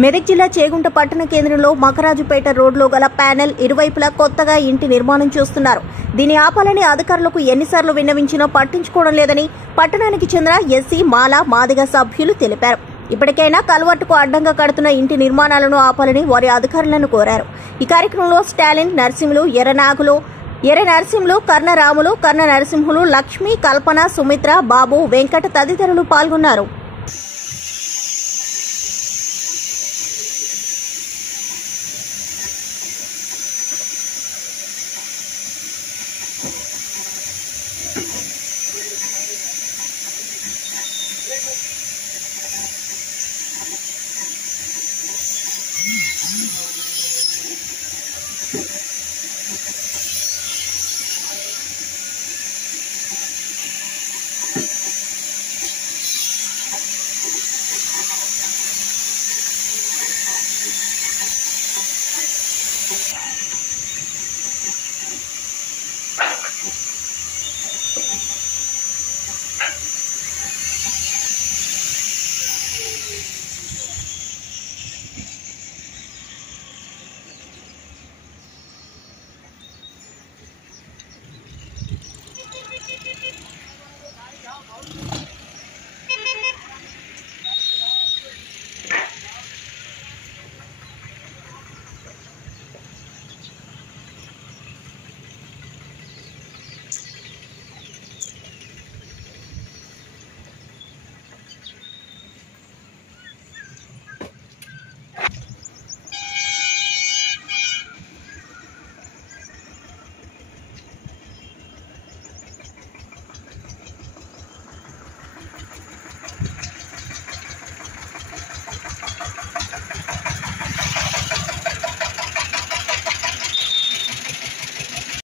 మెదక్ జిల్లా చేగుంట పట్టణ కేంద్రంలో మకరాజుపేట రోడ్లో గల ప్యానెల్ ఇరువైపులా కొత్తగా ఇంటి నిర్మాణం చేస్తున్నారు. దీని ఆపాలని అధికారులకు ఎన్నిసార్లు విన్నవించినా పట్టించుకోవడం లేదని పట్టణానికి చెందిన ఎస్సీ, మాల, మాదిగ సభ్యులు తెలిపారు. ఇప్పటికైనా కల్వర్టుకు అడ్డంగా కడుతున్న ఇంటి నిర్మాణాలను ఆపాలని వారి అధికారులను కోరారు. ఈ కార్యక్రమంలో స్టాలిన్, నరసింహులు, ఎర్ర నరసింహులు, కర్ణ రాములు, కర్ణ నరసింహులు, లక్ష్మి, కల్పన, సుమిత్ర, బాబు, వెంకట తదితరులు పాల్గొన్నారు.